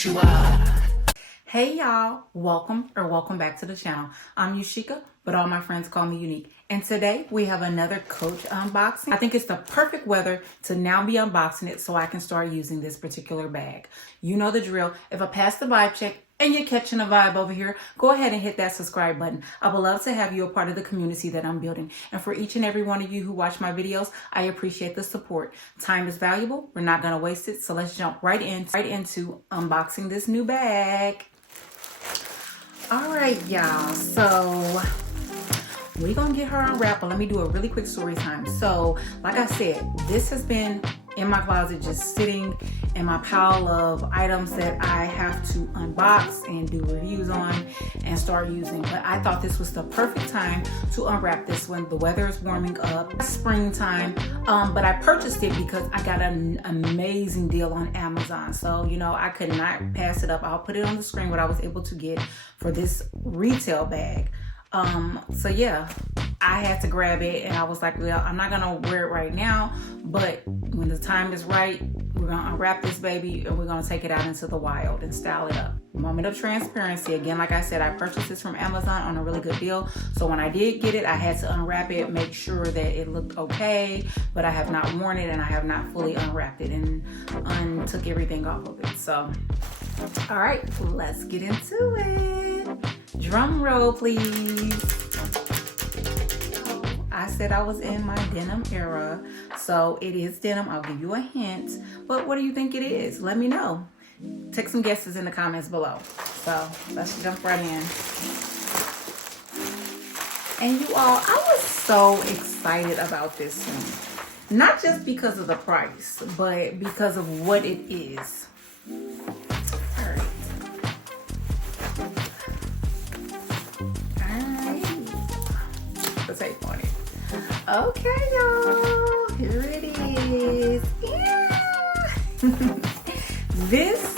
what you are. Hey y'all, welcome back to the channel. I'm Yunique, but all my friends call me Yunique. And today we have another Coach unboxing. I think it's the perfect weather to now be unboxing it so I can start using this particular bag. You know the drill. If I pass the vibe check and you're catching a vibe over here, go ahead and hit that subscribe button. I would love to have you a part of the community that I'm building. And for each and every one of you who watch my videos, I appreciate the support. Time is valuable. We're not going to waste it. So let's jump right into unboxing this new bag. All right, y'all. So we're going to get her unwrapped, but let me do a really quick story time. So like I said, this has been in my closet, just sitting in my pile of items that I have to unbox and do reviews on and start using. But I thought this was the perfect time to unwrap this one. The weather is warming up, it's springtime, but I purchased it because I got an amazing deal on Amazon. So, you know, I could not pass it up. I'll put it on the screen what I was able to get for this retail bag. So yeah, I had to grab it and I was like, well, I'm not gonna wear it right now, but when the time is right, we're gonna unwrap this baby and we're gonna take it out into the wild and style it up. Moment of transparency. Again, like I said, I purchased this from Amazon on a really good deal. So when I did get it, I had to unwrap it, make sure that it looked okay, but I have not worn it and I have not fully unwrapped it and took everything off of it. So, all right, let's get into it. Drum roll, please. I said I was in my denim era, so it is denim. I'll give you a hint, but what do you think it is? Let me know. Take some guesses in the comments below. So let's jump right in. And you all, I was so excited about this one. Not just because of the price, but because of what it is. Tape on it. Okay, y'all, here it is. Yeah. This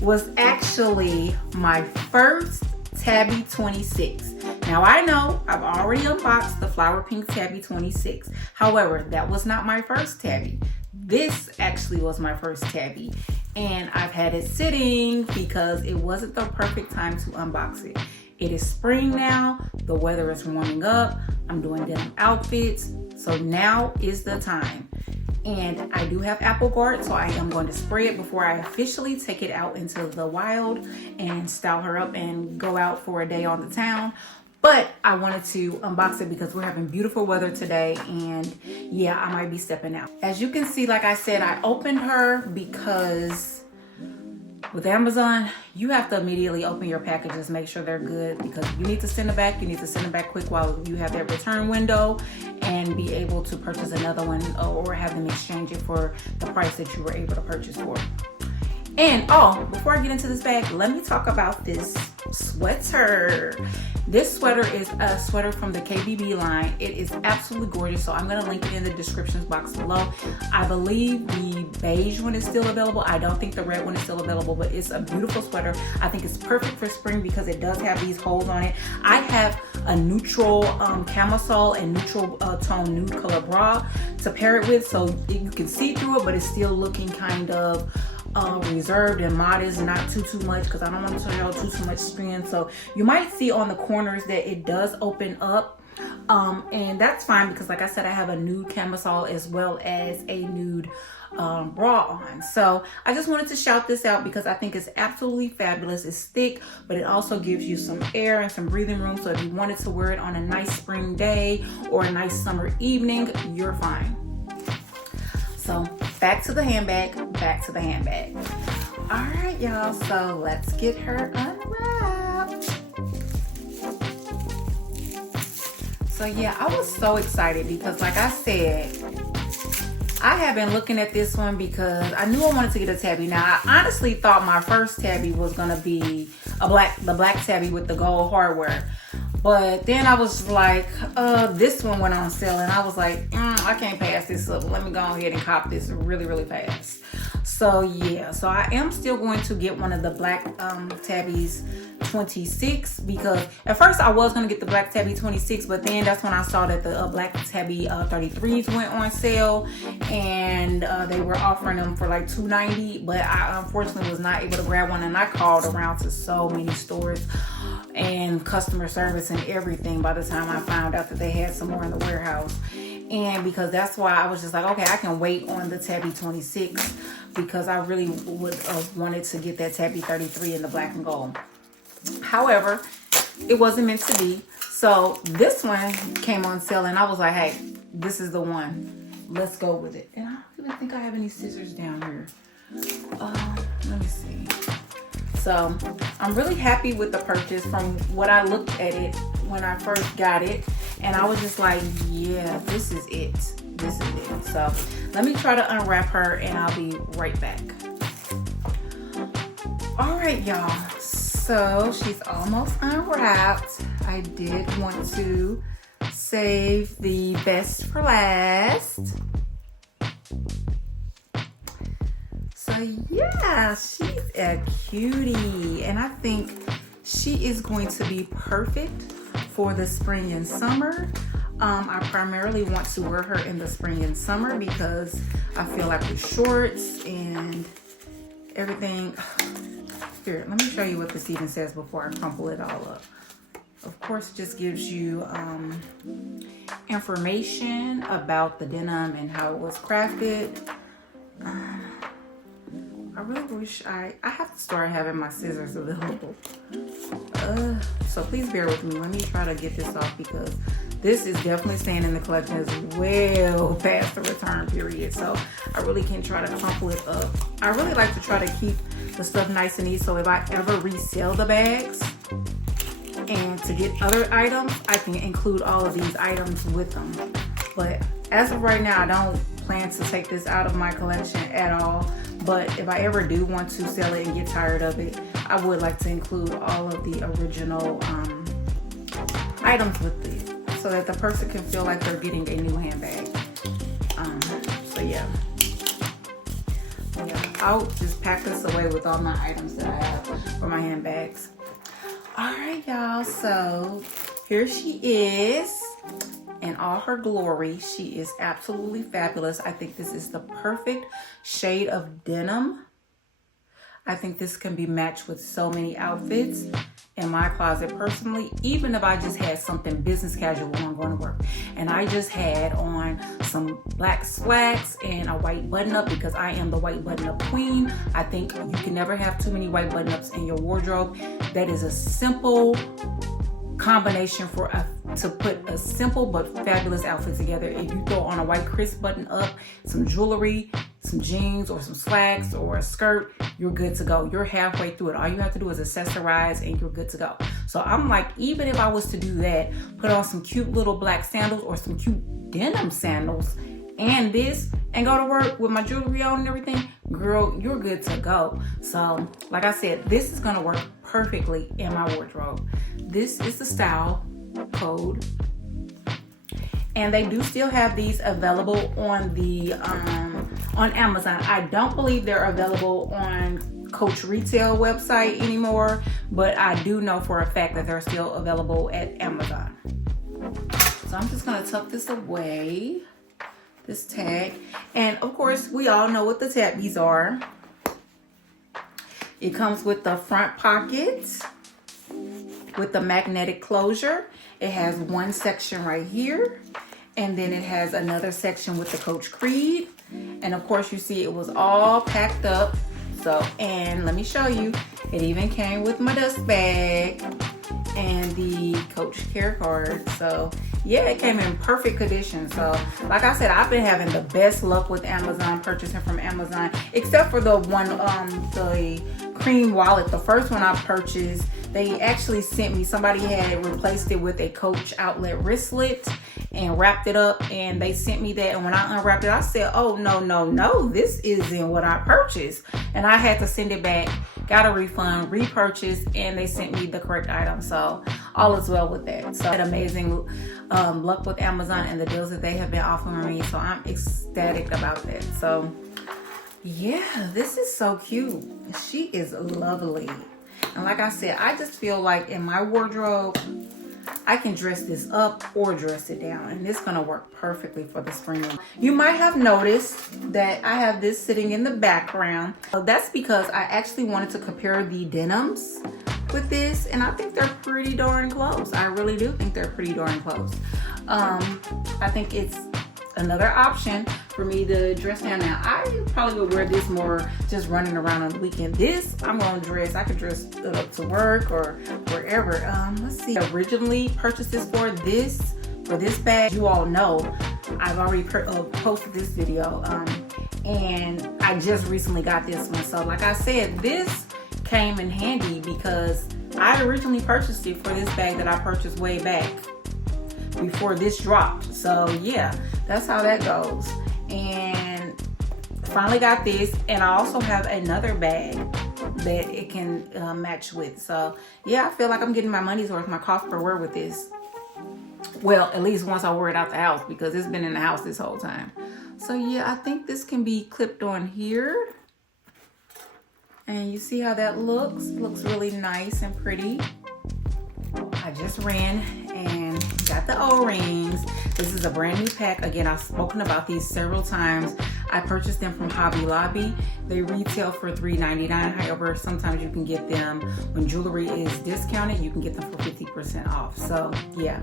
was actually my first Tabby 26. Now I know I've already unboxed the Flower Pink Tabby 26. However, that was not my first Tabby. This actually was my first Tabby, and I've had it sitting because it wasn't the perfect time to unbox it. It is spring now, the weather is warming up, I'm doing denim outfits, so now is the time. And I do have Apple Guard, so I am going to spray it before I officially take it out into the wild and style her up and go out for a day on the town. But I wanted to unbox it because we're having beautiful weather today, and yeah, I might be stepping out. As you can see, like I said, I opened her because with Amazon, you have to immediately open your packages, make sure they're good, because you need to send it back. You need to send it back quick while you have that return window and be able to purchase another one or have them exchange it for the price that you were able to purchase for. And before I get into this bag, let me talk about this sweater. This sweater is a sweater from the KBB line. It is absolutely gorgeous, so I'm going to link it in the description box below. I believe the beige one is still available. I don't think the red one is still available, but it's a beautiful sweater. I think it's perfect for spring because it does have these holes on it. I have a neutral camisole and neutral tone nude color bra to pair it with, so you can see through it, but it's still looking kind of reserved and modest, not too much, because I don't want to show y'all too much skin. So you might see on the corners that it does open up, and that's fine because like I said, I have a nude camisole as well as a nude bra on. So I just wanted to shout this out because I think it's absolutely fabulous. It's thick, but it also gives you some air and some breathing room, so if you wanted to wear it on a nice spring day or a nice summer evening, you're fine. So back to the handbag. All right, y'all, so let's get her unwrapped. So yeah, I was so excited because like I said, I have been looking at this one because I knew I wanted to get a Tabby. Now, I honestly thought my first Tabby was gonna be the black Tabby with the gold hardware. But then I was like, this one went on sale, and I was like, I can't pass this up. Let me go ahead and cop this really fast. So yeah, so I am still going to get one of the black Tabbies 26, because at first I was going to get the black tabby 26, but then that's when I saw that the black tabby 33s went on sale, and they were offering them for like $2.90, but I unfortunately was not able to grab one, and I called around to so many stores and customer service and everything by the time I found out that they had some more in the warehouse. And because that's why I was just like, okay, I can wait on the tabby 26, because I really would have wanted to get that tabby 33 in the black and gold. However, it wasn't meant to be. So this one came on sale, and I was like, hey, this is the one. Let's go with it. And I don't even think I have any scissors down here. Let me see. So I'm really happy with the purchase from what I looked at it when I first got it. And I was just like, yeah, this is it. This is it. So let me try to unwrap her, and I'll be right back. All right, y'all. So she's almost unwrapped. I did want to save the best for last. So yeah, she's a cutie, and I think she is going to be perfect for the spring and summer. I primarily want to wear her in the spring and summer because I feel like with shorts and everything. Here, let me show you what this even says before I crumple it all up. Of course, it just gives you information about the denim and how it was crafted. I really wish I have to start having my scissors available. So please bear with me. Let me try to get this off, because this is definitely staying in the collection. It's well past the return period. So I really can try to crumple it up. I really like to try to keep the stuff nice and neat, so if I ever resell the bags and to get other items, I can include all of these items with them. But as of right now, I don't plan to take this out of my collection at all. But if I ever do want to sell it and get tired of it, I would like to include all of the original items with it, so that the person can feel like they're getting a new handbag. So yeah, I'll just pack this away with all my items that I have for my handbags. All right, y'all, so here she is in all her glory. She is absolutely fabulous. I think this is the perfect shade of denim. I think this can be matched with so many outfits in my closet personally, even if I just had something business casual when I'm going to work. And I just had on some black slacks and a white button-up, because I am the white button-up queen. I think you can never have too many white button-ups in your wardrobe. That is a simple combination to put a simple but fabulous outfit together. If you throw on a white crisp button up, some jewelry, some jeans, or some slacks, or a skirt, you're good to go. You're halfway through it. All you have to do is accessorize and you're good to go. So I'm like, even if I was to do that, put on some cute little black sandals or some cute denim sandals and this, and go to work with my jewelry on and everything, girl, you're good to go. So like I said, this is going to work perfectly in my wardrobe. This is the style code, and they do still have these available on the on Amazon. I don't believe they're available on Coach Retail website anymore, but I do know for a fact that they're still available at Amazon. So I'm just gonna tuck this away, this tag, and of course we all know what the tabbies are. It comes with the front pocket with the magnetic closure. It has one section right here, and then it has another section with the Coach Creed. And of course you see it was all packed up. So, and let me show you, it even came with my dust bag and the Coach Care card. So yeah, it came in perfect condition. So like I said, I've been having the best luck with Amazon, purchasing from Amazon, except for the one, the cream wallet. The first one I purchased, they actually sent me, somebody had replaced it with a Coach outlet wristlet and wrapped it up, and they sent me that. And when I unwrapped it, I said, oh no, this isn't what I purchased. And I had to send it back, got a refund, repurchased, and they sent me the correct item. So all is well with that. So I had amazing luck with Amazon and the deals that they have been offering me. So I'm ecstatic about that. So yeah, this is so cute. She is lovely. And like I said, I just feel like in my wardrobe, I can dress this up or dress it down, and it's gonna work perfectly for the spring. You might have noticed that I have this sitting in the background. That's because I actually wanted to compare the denims with this, and I think they're pretty darn close. I really do think they're pretty darn close. I think it's another option for me to dress down. Now, I probably would wear this more just running around on the weekend. This, I'm gonna dress, I could dress it up to work or wherever. Let's see, I originally purchased this for this bag. You all know, I've already posted this video, and I just recently got this one. So like I said, this came in handy because I originally purchased it for this bag that I purchased way back before this dropped. So yeah, that's how that goes. And finally got this, and I also have another bag that it can match with. So yeah, I feel like I'm getting my money's worth, my cost per wear with this. Well, at least once I wear it out the house, because it's been in the house this whole time. So yeah, I think this can be clipped on here. And you see how that looks? Looks really nice and pretty. I just ran and got the O-rings. This is a brand new pack. Again, I've spoken about these several times. I purchased them from Hobby Lobby. They retail for $3.99. However, sometimes you can get them when jewelry is discounted. You can get them for 50% off. So yeah,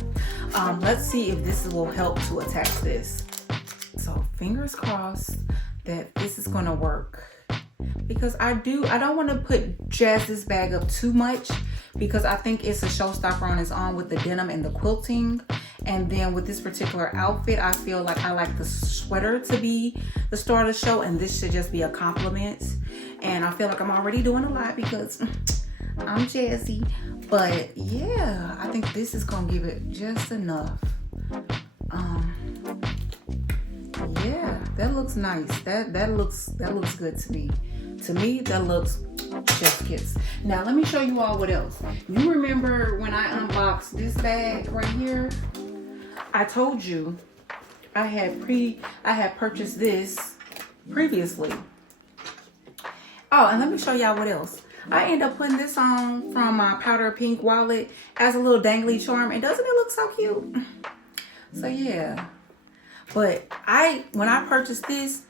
let's see if this will help to attach this. So fingers crossed that this is gonna work, because I don't want to jazz this bag up too much, because I think it's a showstopper on its own with the denim and the quilting. And then with this particular outfit, I feel like I like the sweater to be the star of the show, and this should just be a compliment. And I feel like I'm already doing a lot because I'm jazzy. But yeah, I think this is gonna give it just enough. Yeah, that looks nice. That looks good to me. To me, that looks chef's kiss. Now let me show you all what else. You remember when I unboxed this bag right here? I told you I had purchased this previously. Oh, and let me show y'all what else. I ended up putting this on from my powder pink wallet as a little dangly charm, and doesn't it look so cute? So yeah. But when I purchased this,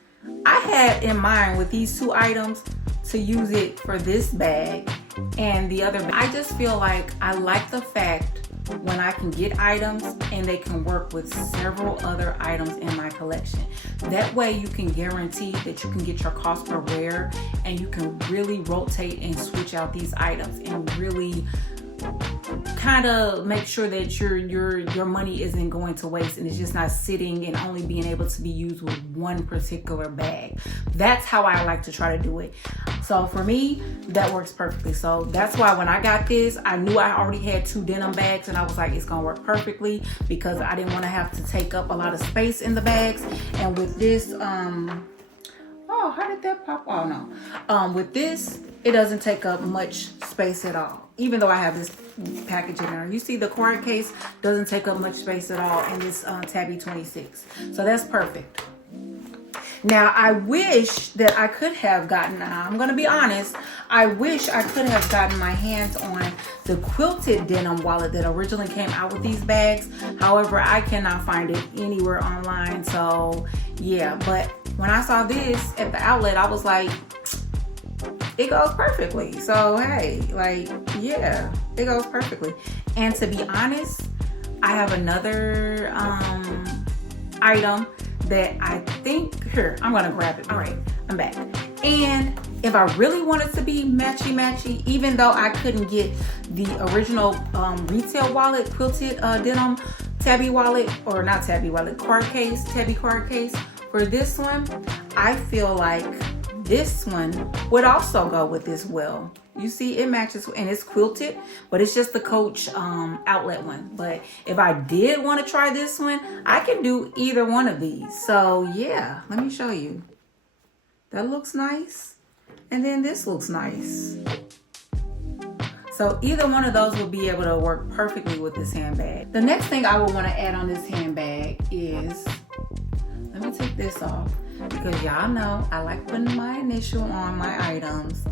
I had in mind with these two items to use it for this bag and the other bag. I just feel like I like the fact when I can get items and they can work with several other items in my collection. That way you can guarantee that you can get your cost per wear, and you can really rotate and switch out these items and really kind of make sure that your money isn't going to waste, and it's just not sitting and only being able to be used with one particular bag. That's how I like to try to do it. So for me, that works perfectly. So that's why when I got this, I knew I already had two denim bags, and I was like, it's gonna work perfectly, because I didn't want to have to take up a lot of space in the bags. And with this, oh, how did that pop? Oh no. With this, it doesn't take up much space at all, even though I have this package in there. You see the card case doesn't take up much space at all in this Tabby 26. So that's perfect. Now, I wish that I could have gotten, I'm going to be honest, I wish I could have gotten my hands on the quilted denim wallet that originally came out with these bags. However, I cannot find it anywhere online. So yeah, but when I saw this at the outlet, I was like, it goes perfectly. So hey, like, yeah, it goes perfectly. And to be honest, I have another item that I think, here, I'm gonna grab it. All right, I'm back. And if I really wanted to be matchy, even though I couldn't get the original retail wallet, quilted denim tabby wallet, or not tabby wallet, card case, tabby card case, for this one, I feel like this one would also go with this well. You see, it matches, and it's quilted, but it's just the Coach outlet one. But if I did want to try this one, I can do either one of these. So yeah, let me show you. That looks nice, and then this looks nice. So either one of those will be able to work perfectly with this handbag. The next thing I would want to add on this handbag is, let me take this off, because y'all know I like putting my initial on my items.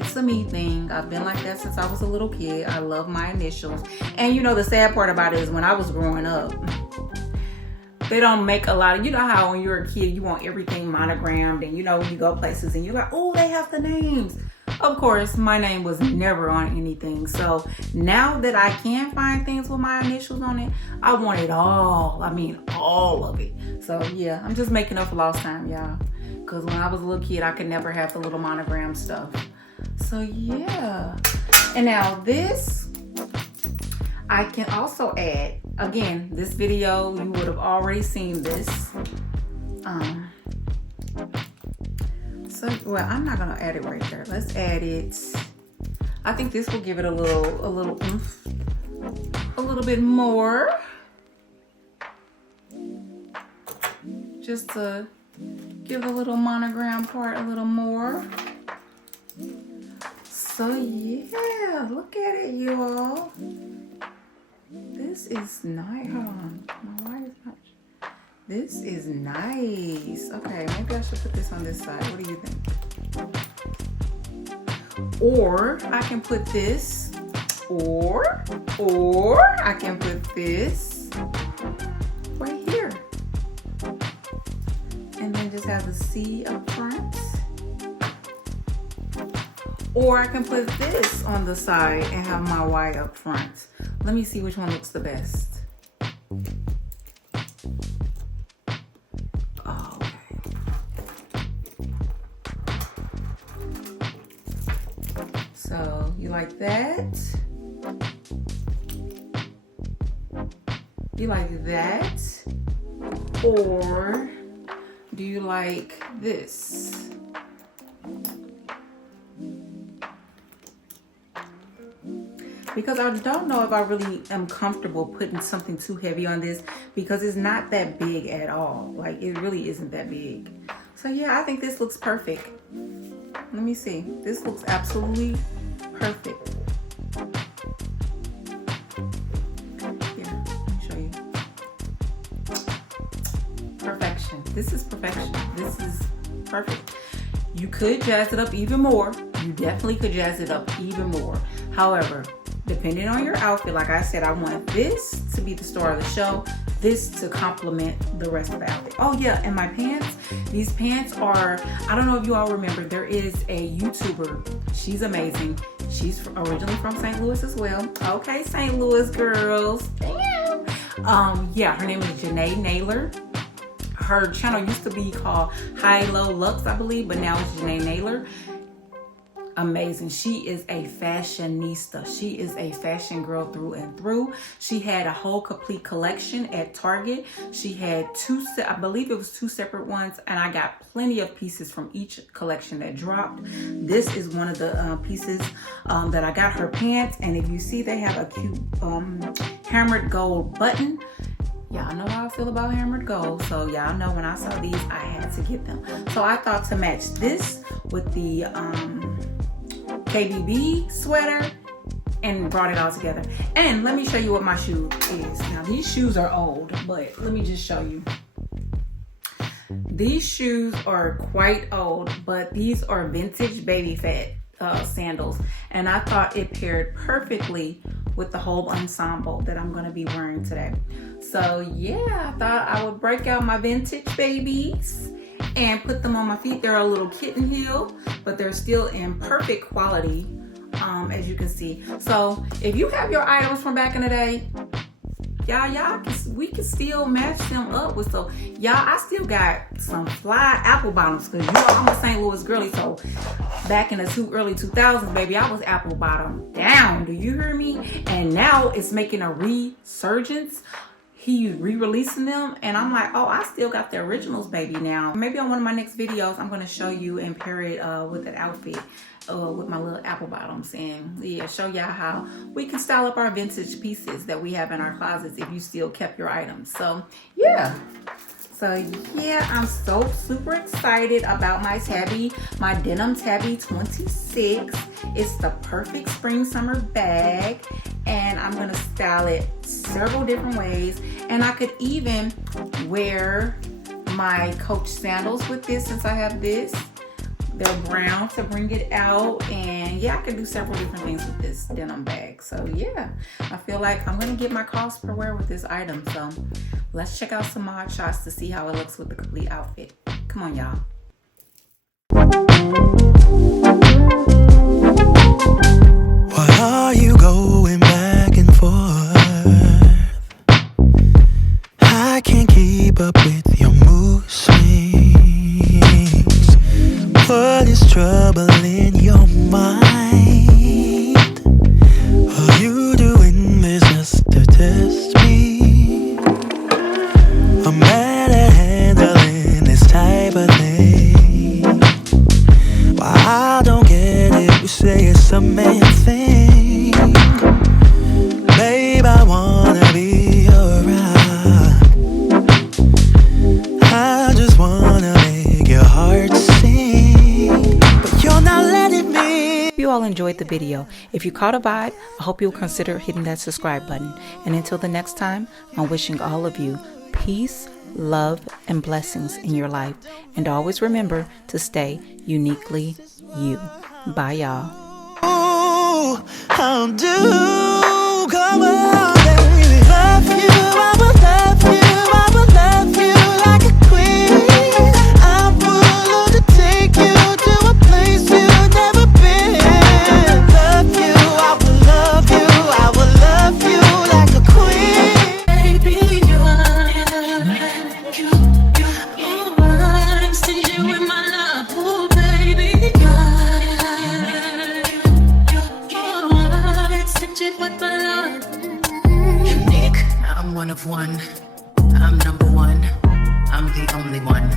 It's a me thing. I've been like that since I was a little kid. I love my initials. And you know, the sad part about it is when I was growing up, they don't make a lot of, you know how when you're a kid, you want everything monogrammed, and you know, when you go places and you're like, oh, they have the names. Of course, my name was never on anything. So now that I can find things with my initials on it, I want it all. I mean, all of it. So yeah, I'm just making up for lost time, y'all. Because when I was a little kid, I could never have the little monogram stuff. So yeah. And now this, I can also add, again, this video, you would have already seen this. So, well, I'm not gonna add it right there. Let's add it. I think this will give it a little oomph, a little bit more. Just to give the little monogram part a little more. So yeah, look at it, you all. This is nice. Hold on. Why is not? This is nice. Okay, maybe I should put this on this side. What do you think? Or I can put this, or I can put this right here. And then just have the C up front. Or I can put this on the side and have my Y up front. Let me see which one looks the best. So you like that? You like that? Or do you like this? Because I don't know if I really am comfortable putting something too heavy on this, because it's not that big at all. Like, it really isn't that big. So yeah, I think this looks perfect. Let me see. This looks absolutely perfect. Here, let me show you. Perfection. This is perfection. This is perfect. You could jazz it up even more. You definitely could jazz it up even more. However, depending on your outfit, like I said, I want this to be the star of the show, this to complement the rest of the outfit. Oh yeah, and my pants. These pants are, I don't know if you all remember, there is a YouTuber. She's amazing. She's originally from St. Louis as well. Okay, St. Louis girls. Damn. Yeah, her name is Yunique Naylor. Her channel used to be called High Low Lux, I believe, but now it's Yunique Naylor. Amazing. She is a fashionista. She is a fashion girl through and through. She had a whole complete collection at Target. She had I believe it was two separate ones, and I got plenty of pieces from each collection that dropped. This is one of the pieces that I got her pants, and if you see, they have a cute hammered gold button. Y'all know how I feel about hammered gold, so y'all know when I saw these, I had to get them. So I thought to match this with the KBB sweater and brought it all together. And let me show you what my shoe is. Now these shoes are old, but let me just show you. These shoes are quite old, but these are vintage baby fat sandals, and I thought it paired perfectly with the whole ensemble that I'm gonna be wearing today. So yeah, I thought I would break out my vintage babies and put them on my feet. They're a little kitten heel, but they're still in perfect quality, as you can see. So if you have your items from back in the day, we can still match them up with. So y'all, I still got some fly apple bottoms, because you know I'm a St. Louis girly. So back in the early 2000s, baby, I was apple bottom down. Do you hear me? And now it's making a resurgence. He re-releasing them, and I'm like, oh, I still got the originals, baby. Now maybe on one of my next videos, I'm going to show you and pair it with an outfit with my little apple bottoms, and yeah, show y'all how we can style up our vintage pieces that we have in our closets if you still kept your items. So yeah, I'm so super excited about my tabby, my denim tabby 26. It's the perfect spring summer bag, and I'm gonna style it several different ways. And I could even wear my Coach sandals with this, since I have this. They're brown to bring it out, and yeah, I could do several different things with this denim bag. So yeah, I feel like I'm gonna get my cost per wear with this item. So let's check out some mod shots to see how it looks with the complete outfit. Come on, y'all. Why are you going back and forth? I can't keep up with your mood swings. What is troubling your mind? Are you doing this just to test me? I'm bad at handling this type of thing. Why I don't get it, you say it's a man thing. Babe, I wanna be your rock. I just wanna make your heart sing, but you're not letting me. If you all enjoyed the video, if you caught a vibe, I hope you'll consider hitting that subscribe button. And until the next time, I'm wishing all of you peace, love, and blessings in your life. And always remember to stay uniquely you. Bye, y'all. Ooh, how do, come on, baby. Love you, I will love you, I will love you like a queen. I'm willing to take you to a place you've never been. Love you, I will love you, I will love you like a queen. Baby, you I'm stingy with my love, oh baby. With my love. Unique, I'm one of one. I'm number one. I'm the only one.